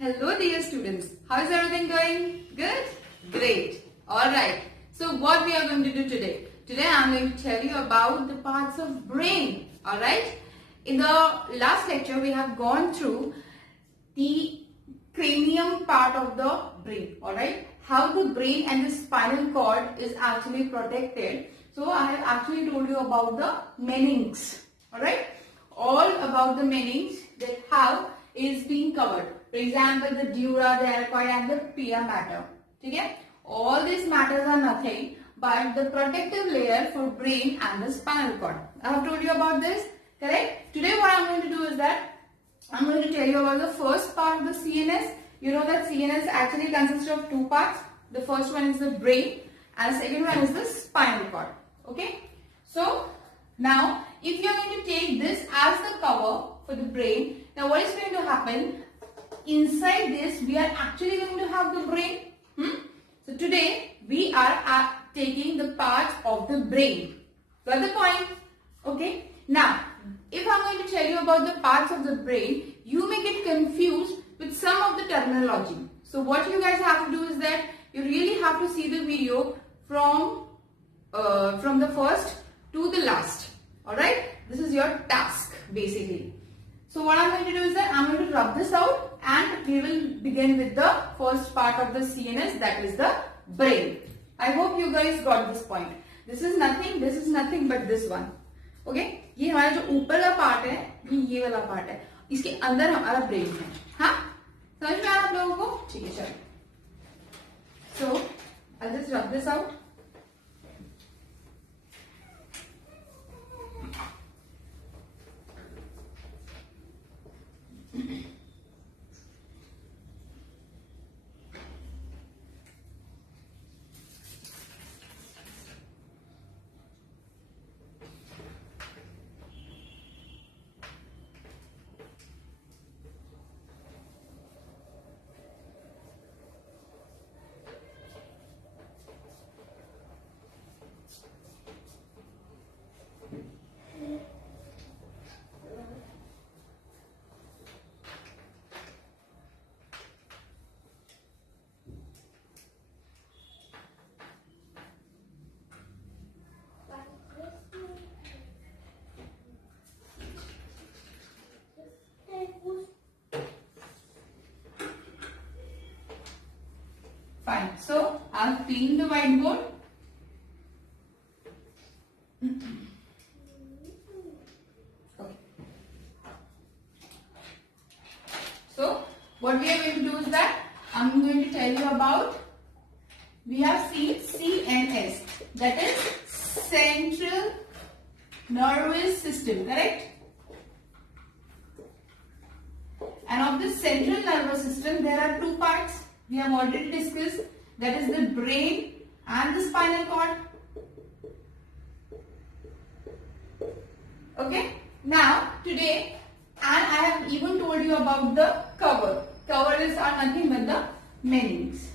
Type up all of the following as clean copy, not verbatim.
Hello dear students, how is everything going? Good? Great. Alright, so what we are going to do today? Today I am going to tell you about the parts of brain. Alright, in the last lecture we have gone through the cranium part of the brain. Alright, how the brain and the spinal cord is actually protected. So I have actually told you about the meninges. Alright, all about the meninges, that how is being covered. For example, the dura, the deltoid and the pia mater. Okay? All these matters are nothing but the protective layer for brain and the spinal cord. I have told you about this, correct? Today what I am going to do is that I am going to tell you about the first part of the CNS. You know that CNS actually consists of two parts. The first one is the brain and the second one is the spinal cord. Okay? So, now if you are going to take this as the cover for the brain, now what is going to happen? Inside this we are actually going to have the brain. So today we are taking the parts of the brain. Got the point? Okay. Now if I am going to tell you about the parts of the brain, you may get confused with some of the terminology. So what you guys have to do is that you really have to see the video from the first to the last. Alright. This is your task basically. So what I am going to do is that I am going to rub this out and we will begin with the first part of the CNS, that is the brain. I hope you guys got this point. This is nothing but this one. Okay? ये हमारा जो ऊपर का पार्ट है, ये वाला part है. इसके अंदर हमारा ब्रेन है. हाँ? समझ में आ रहा आप लोगों को? ठीक है, चलो. So I'll just rub this out. Fine. So I'll clean the whiteboard. Okay. So what we are going to do is that I'm going to tell you about, we have seen CNS, that is Central Nervous System, correct? And of the central nervous system there are two parts. We have already discussed, that is the brain and the spinal cord. Okay. Now today, and I have even told you about the cover. Covers are nothing but the meninges.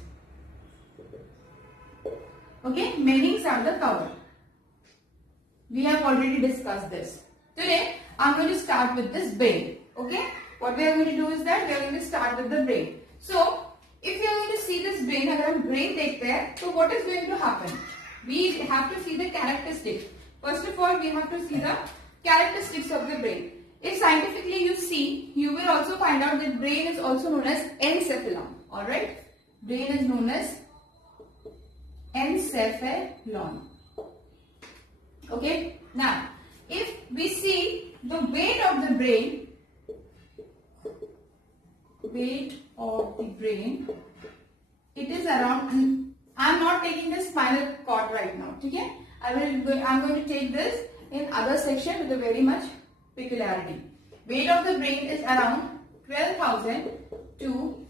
Okay. Meninges are the cover. We have already discussed this. Today I am going to start with this brain. Okay. What we are going to do is that we are going to start with the brain. So if you are going to see this brain, अगर हम brain देखते हैं, so what is going to happen? We have to see the characteristics. First of all, we have to see the characteristics of the brain. If scientifically you see, you will also find out that brain is also known as encephalon. Alright? Brain is known as encephalon. Okay? Now, if we see the weight of the brain, it is around, I am not taking the spinal cord right now, okay? I am going to take this in other section with a very much peculiarity. Weight of the brain is around 1200 to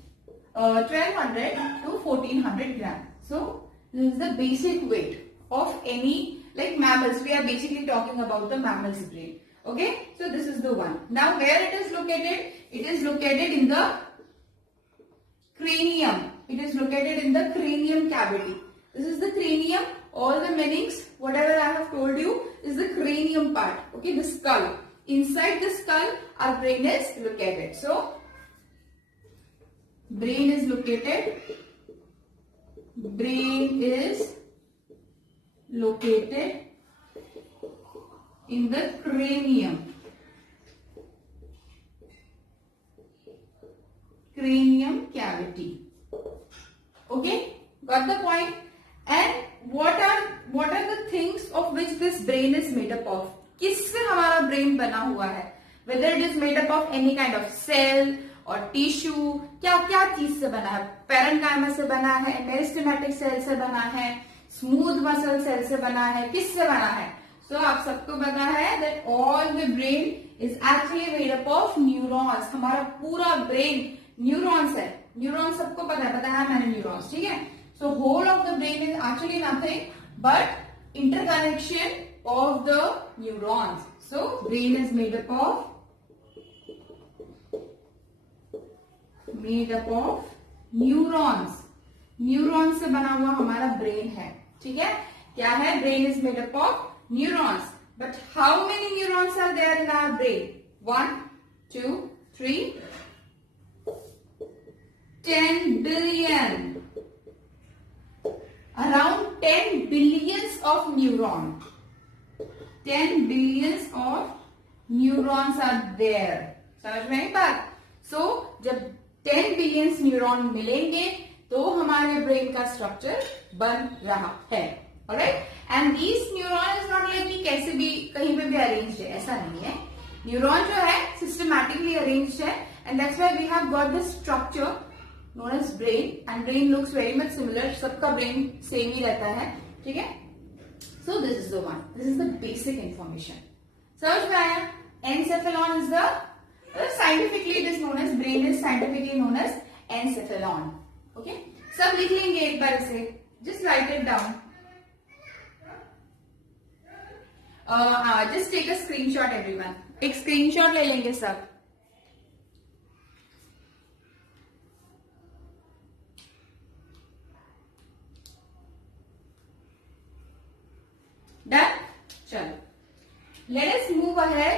1400 grams. So this is the basic weight of any, like mammals. We are basically talking about the mammals brain. Okay, so this is the one. Now where it is located? It is located in the cranium. It is located in the cranium cavity. This is the cranium. All the meninges, whatever I have told you, is the cranium part. Okay, the skull. Inside the skull, our brain is located. So brain is located in the cranium cavity. Okay, got the point? And what are the things of which this brain is made up of? किससे हमारा ब्रेन बना हुआ है? Whether it is made up of any kind of cell और टिश्यू, क्या क्या चीज से बना है? पैरेन्काइमा से बना है, मेरिस्टेमेटिक सेल से बना है, स्मूथ मसल सेल से बना है, किससे बना है? सो आप सबको पता है that all the brain is actually made up of neurons. हमारा पूरा ब्रेन न्यूरॉन्स है. न्यूरॉन्स सबको पता है मैंने न्यूरॉन्स, ठीक है? So whole of the brain is actually nothing but interconnection of the neurons. So brain is made up of neurons. Neurons से बना हुआ हमारा ब्रेन है, ठीक है? क्या है? Brain is made up of neurons. But how many neurons are there in our brain? 1, 2, 3, 10 billion. Around 10 billions of neurons. 10 billions of neurons are there. समझ में आई बात? So जब 10 billions न्यूरॉन मिलेंगे तो हमारे ब्रेन का स्ट्रक्चर बन रहा है. Alright? And these neuron is not like कि कैसे भी कहीं पे भी अरेंज्ड है, ऐसा नहीं है. न्यूरॉन जो है सिस्टमैटिकली अरेंज्ड है and that's why we have got this structure known as brain and brain looks very much similar. सबका ब्रेन सेम ही रहता है, ठीक है? So this is the one. This is the basic information. समझ में आया? Encephalon is the scientifically it is known as brain is scientifically known as encephalon. Okay? सब लिख लेंगे एक बार इसे. Just write it down. Just take a screenshot everyone. एक screenshot ले लेंगे सब. Done? चलो. Let us move ahead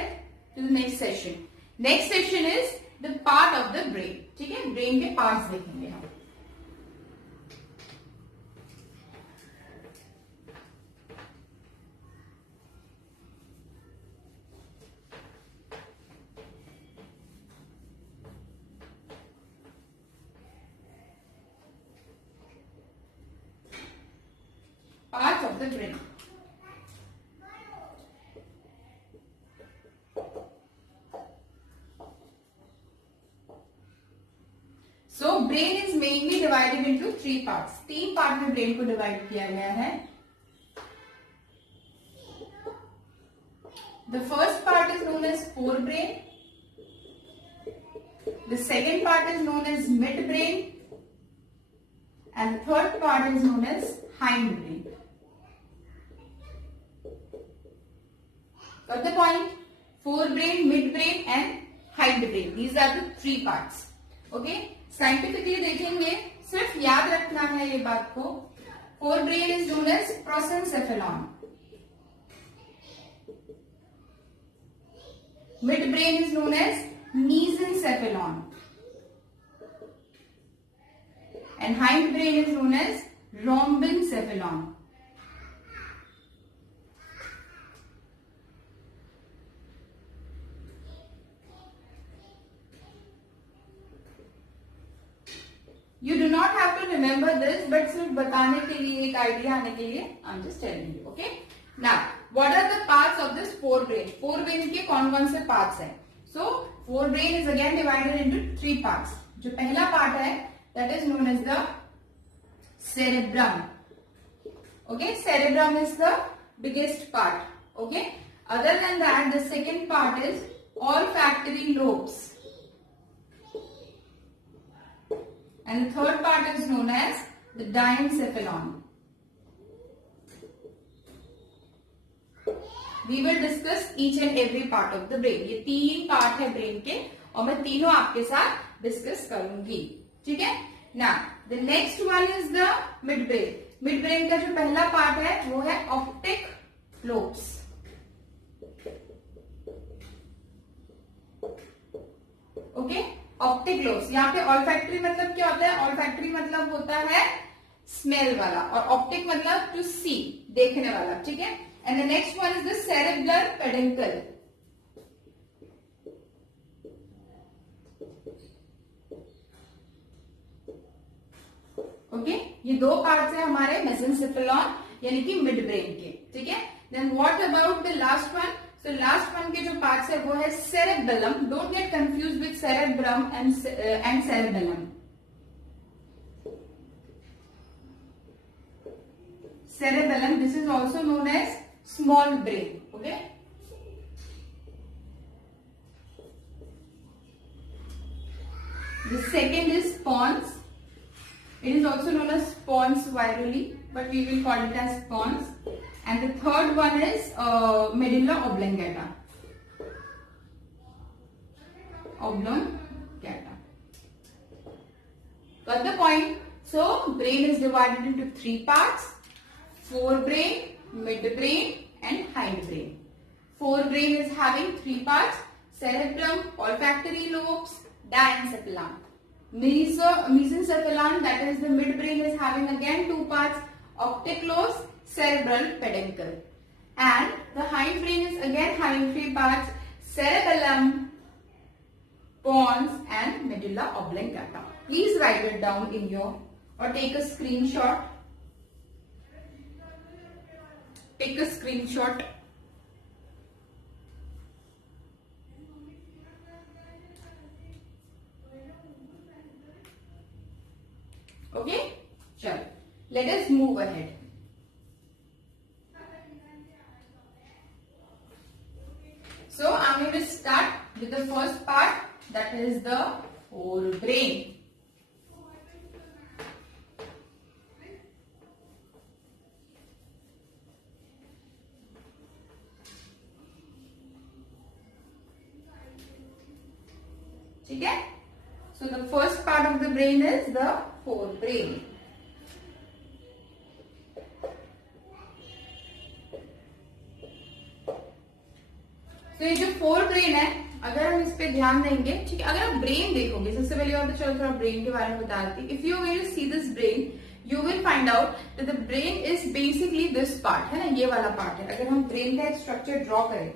to the next session. Next session is the part of the brain. ठीक है? ब्रेन के पार्ट्स देखेंगे हम. Parts of the brain. So brain is mainly divided into 3 parts. 3 पार्ट में ब्रेन को डिवाइड किया गया है. The first part is known as forebrain. The second part is known as midbrain. And the third part is known as hindbrain. Got the point? Forebrain, midbrain and hindbrain. These are the 3 parts. Okay? Scientifically देखेंगे, सिर्फ याद रखना है ये बात को. Forebrain is known as prosencephalon. Midbrain is known as mesencephalon. And hindbrain is known as rhombencephalon. You do not have to remember this, but सिर्फ बताने के लिए, एक आइडिया आने के लिए I'm just telling you. Okay? Now, what are the parts of this forebrain? Forebrain के कौन-कौन से parts हैं? So, forebrain is again divided into 3 parts. जो पहला part है, that is known as the cerebrum. Okay? Cerebrum is the biggest part. Okay? Other than that, the second part is olfactory lobes. And the third part is known as the diencephalon. We will discuss each and every part of the brain. ये 3 part है brain के और मैं तीनों आपके साथ discuss करूंगी. ठीक है? Now, the next one is the midbrain. Midbrain का जो पहला part है वो है optic lobes. Okay? Optic lobes, यहाँ पे ऑल्फैक्टरी मतलब क्या होता है? ऑल्फैक्टरी मतलब होता है स्मेल वाला, और ऑप्टिक मतलब टू सी, देखने वाला, ठीक है। And the next one is the cerebral pedicle. Okay, ये दो पार्ट्स है हमारे मेसेंसेफेलॉन यानी कि मिड ब्रेन के, ठीक है। Then what about the last one? So last one के जो पार्ट्स है वो है cerebellum. Don't get confuse with cerebrum and cerebellum. Cerebellum, this is also known as small brain, okay. The second is pons. It is also known as pons virally, but we will call it as pons. And the third one is medulla oblongata. Oblongata. Got the point? So brain is divided into three parts: forebrain, midbrain, and hindbrain. Forebrain is having three parts: cerebrum, olfactory lobes, diencephalon. Mesencephalon, that is the midbrain, is having again two parts: optic lobes, cerebral peduncle. And the hindbrain is again having three parts: cerebellum, pons, and medulla oblongata. Please write it down in your, or take a screenshot. Take a screenshot. Okay, chalo. Let us move ahead. So I'm going to start with the first part, that is the forebrain. ठीक है? So the first part of the brain is the forebrain. तो ये जो forebrain है, अगर हम इस पे ध्यान देंगे, ठीक है, अगर आप ब्रेन देखोगे, सबसे पहले बात तो चलो थोड़ा ब्रेन के बारे में बता देती हूँ. If you are going to see this brain, you will find out that the brain is basically this part, है ना, ये वाला पार्ट है. अगर हम ब्रेन का एक स्ट्रक्चर ड्रॉ करें,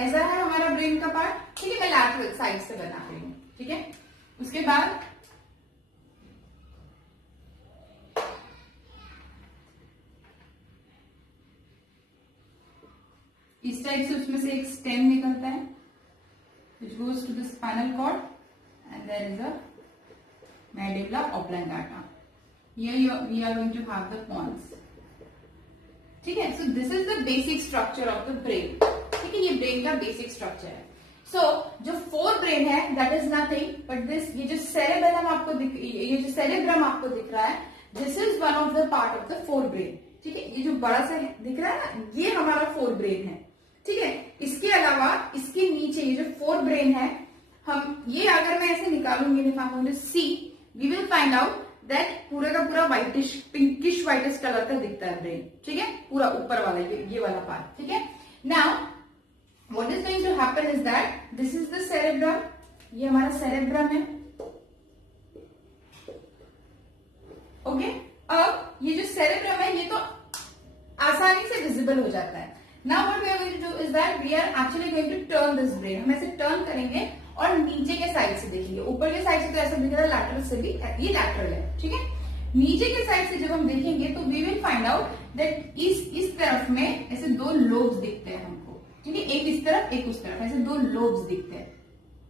ऐसा है हमारा ब्रेन का पार्ट, ठीक है. मैं लैटरल साइड से बना रही हूं, ठीक है. उसके बाद इस टाइप से उसमें से एक स्टेम निकलता है which goes to the spinal cord, and there is a medulla oblongata. Here we are going to have the pons. ठीक है. So this is the basic structure of the brain. ठीक है, ये ब्रेन का बेसिक स्ट्रक्चर है. सो जो fore brain है, that is nothing but this, ये जो सेरेबेलम आपको ये जो सेरेब्रम आपको दिख रहा है, this is one of the part of the fore brain. ठीक है, ये जो बड़ा सा दिख रहा है ना, ये हमारा फोर ब्रेन है. ठीक है, इसके अलावा इसके नीचे ये जो फोर ब्रेन है, हम ये अगर मैं ऐसे निकालूंगी, see we will find out that पूरा का पूरा व्हाइटिश, पिंकिश व्हाइटिश कलर का दिखता है ब्रेन. ठीक है, पूरा ऊपर वाला ये वाला पार्ट. ठीक है. Now what is going to happen is that this is the cerebrum, ये हमारा cerebrum है. ओके, अब ये जो cerebrum है ये तो आसानी से विजिबल हो जाता है. Now what we are going to do is that we are actually going to turn this brain. हम ऐसे टर्न करेंगे और नीचे के साइड से देखेंगे. ऊपर के साइड से तो ऐसा दिख रहा है, लैटरल से भी, ये लैटरल है. ठीक है, नीचे के साइड से जब हम देखेंगे तो we will find out that इस तरफ में ऐसे दो लोब्स दिखते हैं हमको. ठीक है, एक इस तरफ एक उस तरफ, ऐसे दो लोब्स दिखते हैं.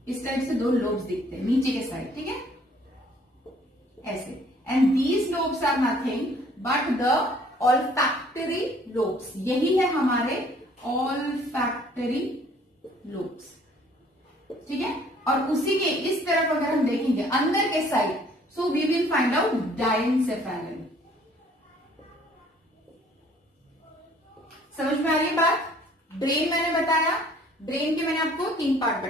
इस साइड से दो लोब्स दिखते हैं नीचे के साइड. ठीक है, ऐसे. And these lobes are nothing but the olfactory lobes. यही है हमारे ऑल्फैक्टरी लोब्स. ठीक है, और उसी के इस तरफ अगर हम देखेंगे अंदर के side, so we will find out diencephalon. समझ में आ रही है बात? ब्रेन मैंने बताया, ब्रेन के मैंने आपको तीन पार्ट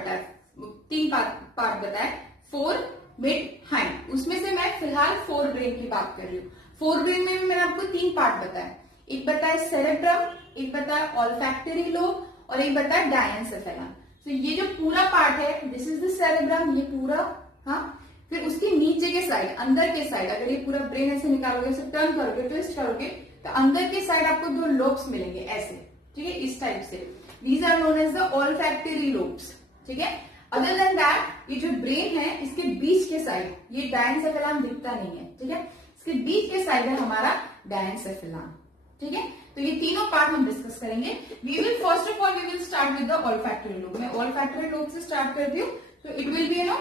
बताया, फोर, मिड, हाइंड। उसमें से मैं फिलहाल फोर ब्रेन की बात कर रही हूँ। फोर ब्रेन में भी मैंने आपको तीन पार्ट बताया, एक बताया सेरेब्रम, एक बताया ऑल्फैक्टरी लोब और एक बताया डायनेन्सेफेलन। तो ये जो पूरा पार्ट है, दिस इज द सेरेब्रम, ये पूरा, हाँ। फिर उसके नीचे के साइड, अंदर के साइड, अगर ये पूरा ब्रेन ऐसे निकालोगे, ऐसे टर्न करोगे, ट्विस्ट करोगे, तो अंदर के साइड आपको दो लोब्स मिलेंगे ऐसे, ठीक है, इस टाइप से। These are known as the olfactory lobes, ठीक है। अदर देन दैट, ये जो ब्रेन है, इसके बीच के साइड, ये डायनेन्सेफेलन दिखता नहीं है, ठीक है, इसके बीच के साइड है हमारा डायनेन्सेफेलन, ठीक है। तो ये तीनों पार्ट हम डिस्कस करेंगे। We will first of all we will start with the olfactory lobe. मैं ऑल्फैक्टरी लोब से स्टार्ट करती हूँ, तो it will be you know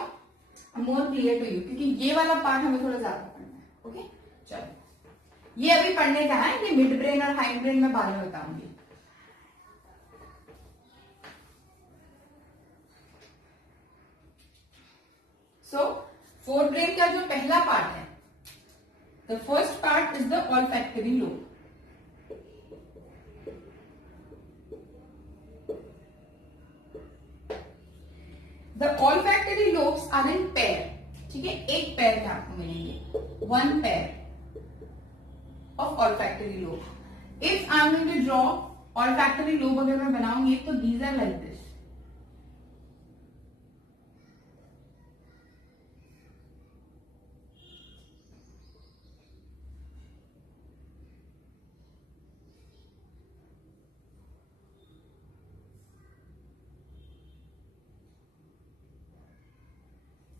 more clear to you, क्योंकि ये वाला पार्ट हमें थोड़ा ज्यादा पढ़ना है। ओके, चलो, ये अभी पढ़ने का है, ये मिड ब्रेन और हाइंड ब्रेन में बाद में बताऊंगी। सो फोर ब्रेन का जो पहला पार्ट है, the first part is the olfactory lobe. The olfactory lobes are in pair, ठीक है, एक पैर में आपको मिलेंगे, one pair of olfactory lobe. If I am going to draw olfactory lobe अगर मैं बनाऊंगी तो these are like this.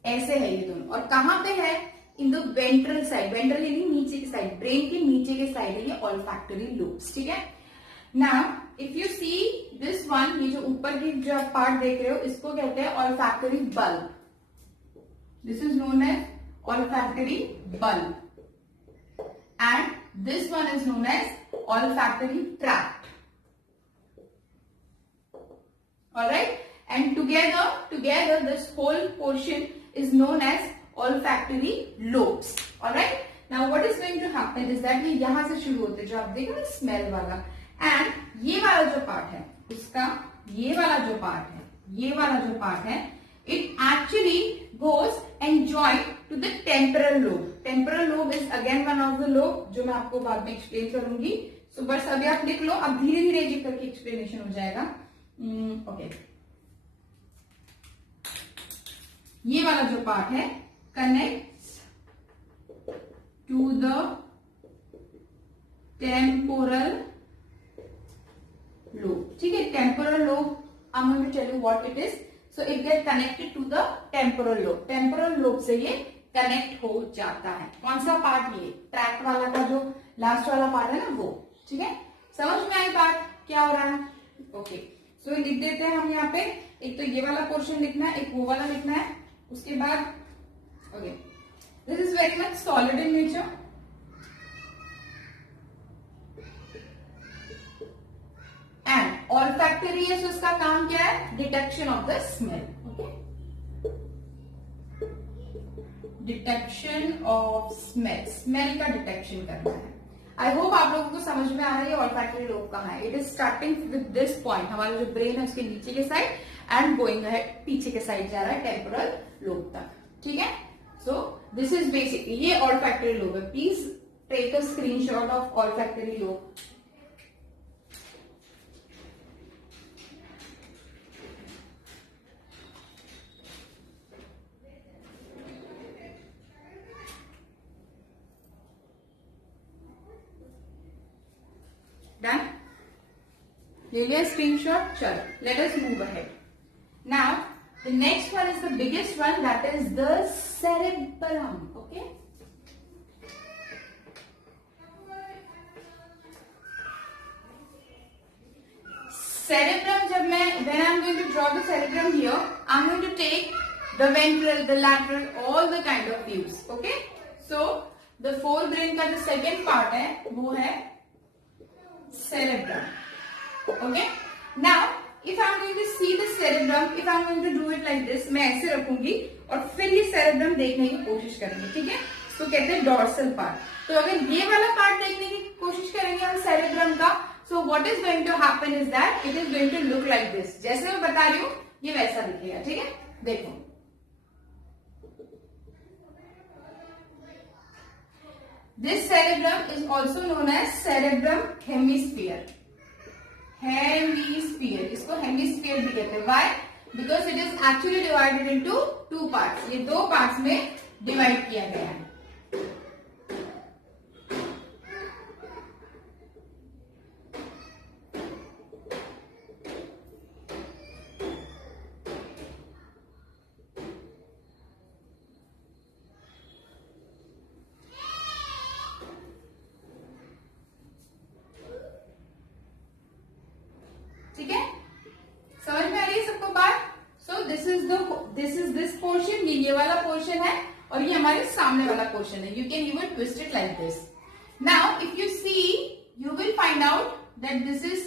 ऐसे है ये दोनों, और कहां पे है, in the ventral side, ventral यानी नीचे की साइड, ब्रेन के नीचे के साइड है ये ऑल्फैक्टरी लोब्स, ठीक है। Now if you see this one, ये जो ऊपर की जो आप पार्ट देख रहे हो, इसको कहते हैं olfactory bulb. This is known as olfactory bulb and this one is known as olfactory tract. Alright, and together this whole portion is known as olfactory lobes. All right, now what is going to happen is that ये यहां से शुरू होते हैं, जो आप देखो ना स्मेल वाला, एंड ये वाला जो पार्ट है उसका, ये वाला जो पार्ट है, it actually goes and join to the temporal lobe. Temporal lobe is again one of the lobe, जो मैं आपको बाद में एक्सप्लेन करूंगी। सो बस अभी आप लिख लो, अब धीरे धीरे एक करके एक्सप्लेनेशन हो जाएगा। ओके, ये वाला जो पार्ट है connects to the temporal lobe, ठीक है। Temporal lobe, I am going to tell you what it is. So it get connected to the temporal lobe, temporal lobe से ये कनेक्ट हो जाता है। कौन सा पार्ट, ये ट्रैक्ट वाला का जो लास्ट वाला पार्ट है ना, वो, ठीक है। समझ में आई बात क्या हो रहा है? ओके, सो लिख देते हैं हम यहाँ पे, एक तो ये वाला पोर्शन लिखना है, एक वो वाला लिखना है, उसके बाद okay, this is very much solid in nature and olfactory है, उसका काम क्या है, detection of the smell. Okay, detection of smell, smell का डिटेक्शन करना है। आई होप आप लोगों को समझ में आ रहा है ऑल्फैक्टरी लोब कहाँ है। It is starting with this point, हमारा जो ब्रेन है उसके नीचे के साइड, एंड गोइंग अहेड, पीछे के साइड जा रहा है टेम्पोरल लोब तक, ठीक है। सो दिस इज बेसिकली, ये ऑल्फैक्टरी लोब है। Please take a screenshot of olfactory lobe. Done? ले लिया स्क्रीनशॉट? चलो, let us move ahead. Now, the next one is the biggest one, that is the cerebellum. Okay? Cerebellum, जब मैं, when I'm going to draw the cerebellum here, I'm going to take the ventral, the lateral, all the kind of views. Okay? So, the forebrain का जो second part है, वो है cerebellum. Okay, now if I'm going to see the cerebellum, if I'm going to do it like this, मैं ऐसे रखूंगी और फिर ये cerebellum देखने की कोशिश करेंगे, ठीक है। तो कहते हैं डॉर्सल पार्ट। तो अगर ये वाला पार्ट देखने की कोशिश करेंगे हम cerebellum का, So what is going to happen is that it is going to look like this. जैसे मैं बता रही हूँ ये वैसा दिखेगा, ठीक है? देखो, this cerebrum is also known as cerebrum hemisphere. Hemisphere, इसको hemisphere भी कहते हैं. Why? Because it is actually divided into two parts. ये दो parts में divide किया गया है. ठीक है, समझ में आ रही है सबको बात? सो दिस इज दिस पोर्शन, ये वाला पोर्शन है और ये हमारे सामने वाला पोर्शन है. You can even twist it like this. Now if you see you will find out that this is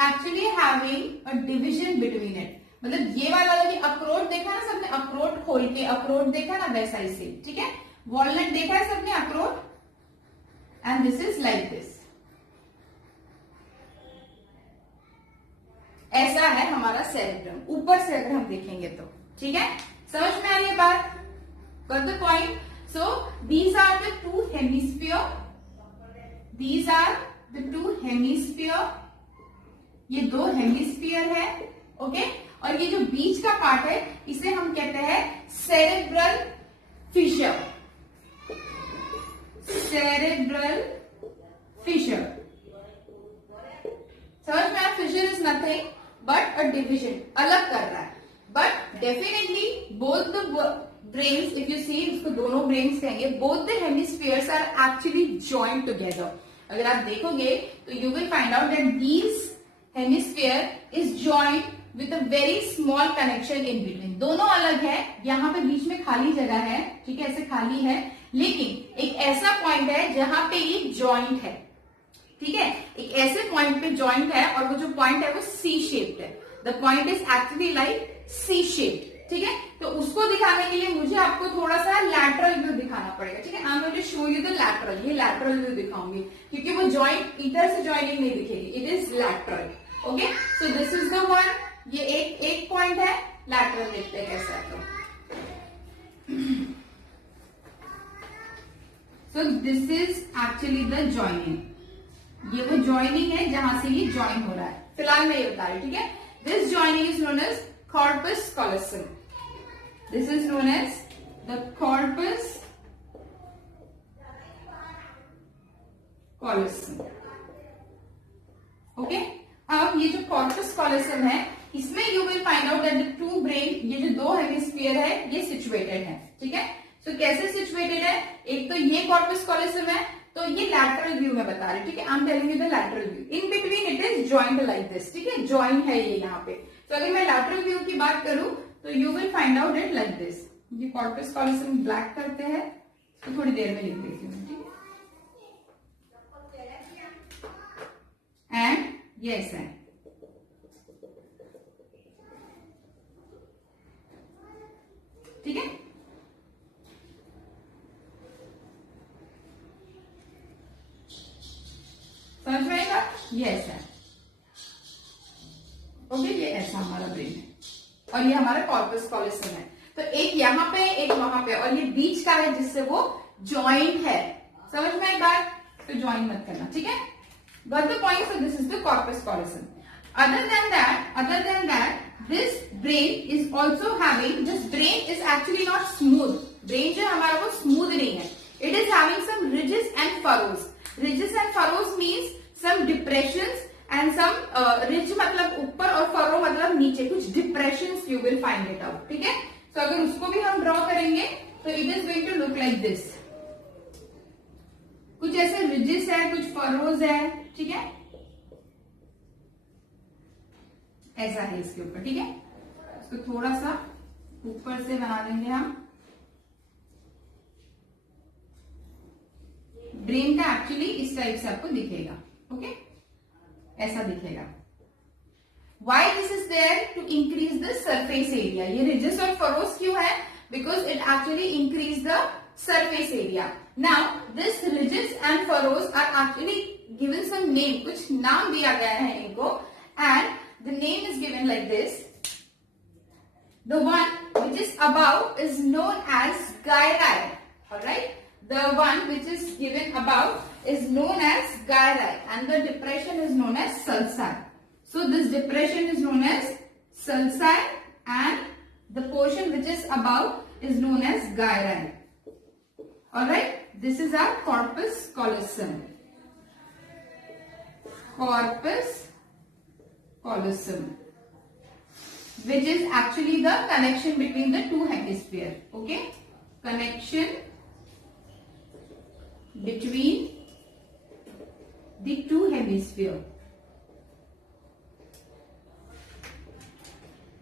actually having a division between it. मतलब ये वाला जो अखरोट देखा ना सबने, अखरोट खोल के अखरोट देखा ना, वैसा ही से. ठीक है, वॉलनट देखा है सबने, अखरोट. And this is like this. ऐसा है हमारा सेरेब्रम, ऊपर से अगर हम देखेंगे तो. ठीक है, समझ में आ रही है बात? Got the point? So these are the two hemisphere. These are the two hemisphere. ये दो हेमिस्फीयर है. ओके, और ये जो बीच का पार्ट है इसे हम कहते हैं सेरेब्रल फिशर. Cerebral Fisher. समझ में आया? Fissure is nothing but a division, अलग कर रहा है. But definitely both the brains, if you see, इसको दोनों ब्रेन्स कहेंगे, both the hemispheres are actually joint together. अगर आप देखोगे तो you will find out that these hemisphere is joint with a very small connection in between. दोनों अलग है, यहाँ पे बीच में खाली जगह है. ठीक है, ऐसे खाली है, लेकिन एक ऐसा पॉइंट है जहां पे ये जॉइंट है. ठीक है, एक ऐसे पॉइंट पे जॉइंट है और वो जो पॉइंट है वो सी शेप्ड है. The point is actually like C shaped. ठीक है, तो उसको दिखाने के लिए मुझे आपको थोड़ा सा लैटरल व्यू दिखाना पड़ेगा. ठीक है, I am going to show you the lateral. ये लैटरल व्यू दिखाऊंगी क्योंकि वो जॉइंट इधर से जॉइनिंग नहीं दिखेगी. It is lateral. Okay, so this is the one. ये एक पॉइंट है. लैटरल देखते हैं कैसा है. So this is actually the joining. ये वो जॉइनिंग है जहां से ये ज्वाइन हो रहा है. फिलहाल मैं ये बता रही हूं. ठीक है, this joining is known as corpus callosum. This is known as the corpus callosum. Okay, अब ये जो कॉर्पस कॉलोसम है इसमें you will find out that the two brain, ये जो दो हेमिस्फीयर है ये सिचुएटेड है. ठीक है, तो कैसे सिचुएटेड है? एक तो ये कॉर्पस कॉलोसम है, तो ये लैटरल व्यू में बता रही. ठीक है, I am telling you the lateral view. In between it is joint like this. ठीक है, जॉइंट है ये यहाँ पे. तो अगर मैं लैटरल व्यू की बात करूं तो you will find out it like this. ये कॉर्पस कॉलोसम ब्लैक करते हैं तो थोड़ी देर में लिख देती हूँ. ठीक है, एंड ये ऐसा है. ठीक है, समझ में आएगा? ये ऐसा है. ओके, ये ऐसा हमारा ब्रेन है और ये हमारा कॉर्पस कॉलोसम है. तो एक यहाँ पे एक वहां पे और ये बीच का है जिससे वो जॉइंट है. समझ में आई बात? तो ज्वाइन मत करना. ठीक है, got the point? So this is the corpus callosum. Other than that, this brain is also having, this brain is actually not smooth. Brain जो हमारा वो smooth नहीं है. It is having some ridges and furrows. Ridges and furrows means some depressions and some ridge मतलब ऊपर और furrow मतलब नीचे. कुछ depressions you will find it out. ठीक है? तो अगर उसको भी हम draw करेंगे तो it is going to look like this. कुछ ऐसे ridges है, कुछ furrows है. ठीक है, ऐसा है इसके ऊपर. ठीक है, इसको थोड़ा सा ऊपर से बना देंगे हम. ब्रेन का एक्चुअली इस टाइप से आपको दिखेगा. ओके, ऐसा दिखेगा. Why this is there? To increase the surface area. ये रिजेस और फरोस क्यों है? Because it actually increase the surface area. Now this ridges and furrows are actually given some name, कुछ नाम दिया गया है इनको, and the name is given like this. The one which is above is known as gyri. Alright, the one which is given above is known as gyri, and the depression is known as sulci. So this depression is known as sulci, and the portion which is above is known as gyri. Alright, this is our corpus callosum. Corpus callosum, which is actually the connection between the two hemispheres. Okay, connection between the two hemispheres.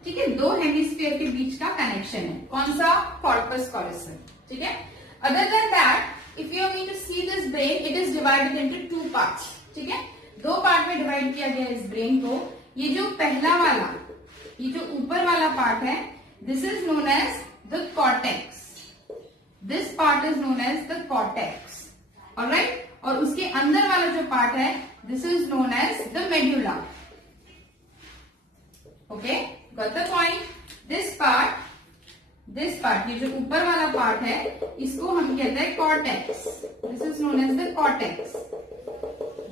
ठीक है, दो हेमिस्फीयर के बीच का कनेक्शन है. कौन सा? Corpus callosum. ठीक है. Other than that, if you are going to see this brain, it is divided into two parts. ठीक है, दो पार्ट में डिवाइड किया गया इस ब्रेन को. ये जो पहला वाला, ये जो ऊपर वाला पार्ट है, this is known as the cortex. This part is known as the cortex. Alright, और उसके अंदर वाला जो पार्ट है, this is known as the medulla. Okay, got the point? This part, ये जो ऊपर वाला पार्ट है, इसको हम कहते हैं cortex. This is known as the cortex.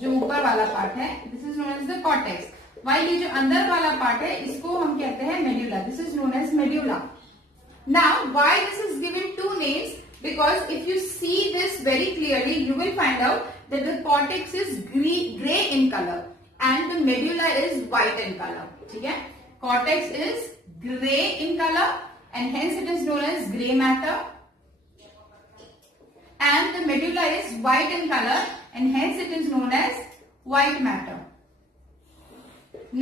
जो ऊपर वाला पार्ट है, this is known as the cortex. While ये जो अंदर वाला पार्ट है, इसको हम कहते हैं medulla. This is known as medulla. Now why this is given two names? Because if you see this very clearly, you will find out that the cortex is gray in color and the medulla is white in color. ठीक है? Cortex is gray in color and hence it is known as gray matter, and the medulla is white in color and hence it is known as white matter.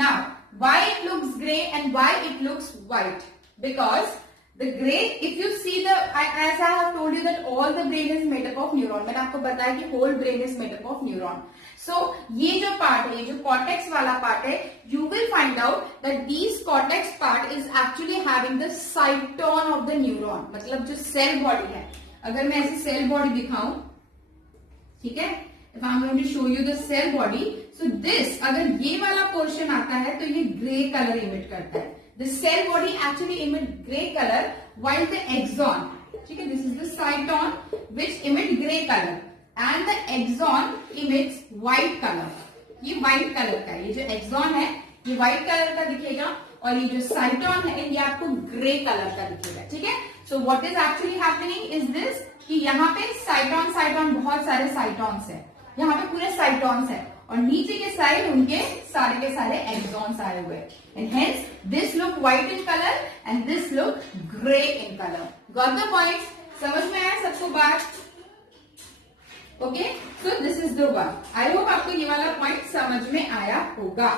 Now, why it looks gray and why it looks white? Because the gray, if you see the, as I have told you that all the brain is made up of neuron. मैंने आपको बताया कि whole brain is made up of neuron. So ये जो part है, ये जो cortex वाला part है, you will find out that these cortex part is actually having the cyton of the neuron. मतलब जो cell body है, अगर मैं ऐसी cell body दिखाऊं, ठीक है, if I am going to show you the cell body, so this, अगर ये वाला portion आता है तो ये gray color emit करता है. The cell body actually emit gray color while the axon, ठीक है, this is the cyton which emit gray color and the axon emits white color. ये white color का है, ये जो axon है ये white color का दिखेगा और ये जो cyton है ये आपको gray color का दिखेगा. ठीक है, so what is actually happening is this, कि यहाँ पे cyton बहुत सारे cytons है, यहाँ पे पूरे cytons है और नीचे के साइड उनके सारे के सारे एक्सॉन्स आए हुए. And hence this look white in colour and this look grey in colour. Got the point? समझ में आया सबको बात? Okay, so this is the one. I hope आपको ये वाला पॉइंट समझ में आया होगा.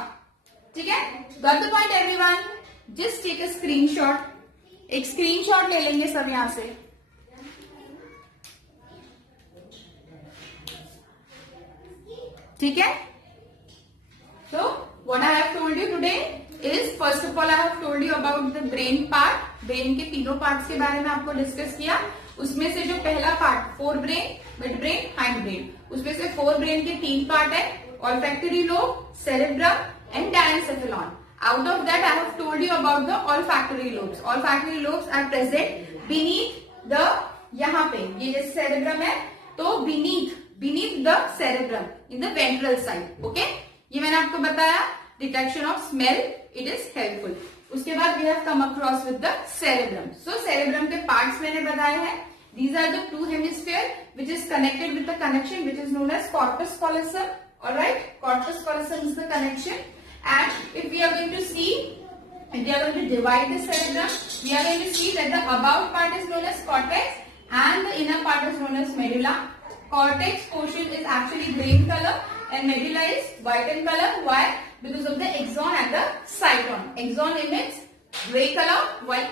ठीक है, got the point everyone? Just take a screenshot. एक स्क्रीनशॉट ले लेंगे सब यहां से. ठीक है, so what I have told you today is, first of all I have told you about the brain part. Brain के तीनों पार्ट्स के बारे में आपको डिस्कस किया. उसमें से जो पहला part, fore brain, mid brain, hind brain, उसमें से फोर ब्रेन के तीन पार्ट है, olfactory lobe, cerebrum and diencephalon. Out of that I have told you about the olfactory lobes. Olfactory lobes are present beneath the, यहाँ पे ये जैसे cerebrum है तो beneath the cerebrum in the ventral side. Okay, ये मैंने आपको बताया. Detection of smell, it is helpful. उसके बाद we have come across with the cerebrum. So cerebrum के parts मैंने बताए हैं. These are the two hemisphere which is connected with the connection which is known as corpus callosum. All right, corpus callosum is the connection. And if we are going to see, if we are going to divide the cerebrum, we are going to see that the above part is known as cortex and the inner part is known as medulla. Cortex portion is actually gray in color and medulla is white in color. Why? Because of the axon and the cyton. Axon emits gray color while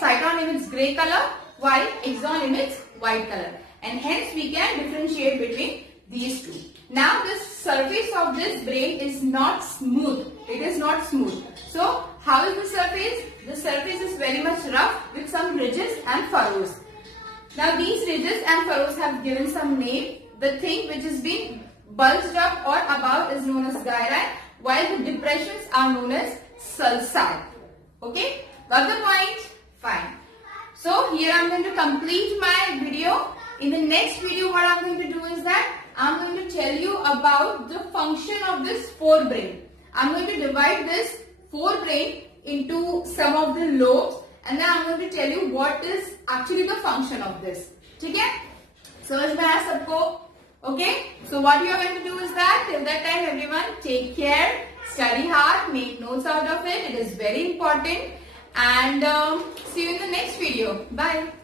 cyton emits gray color while axon emits white color. And hence we can differentiate between these two. Now the surface of this brain is not smooth. It is not smooth. So how is the surface? The surface is very much rough with some ridges and furrows. Now these ridges and furrows have given some name. The thing which is being bulged up or about is known as gyri, while the depressions are known as sulci. Okay, got the point? Fine. So here I am going to complete my video. In the next video, what I am going to do is that I am going to tell you about the function of this forebrain. I am going to divide this forebrain into some of the lobes, and then I am going to tell you what is actually the function of this. Okay? समझ में आया सबको? Okay? So what you are going to do is that till that time everyone take care, study hard, make notes out of it. It is very important, and see you in the next video. Bye.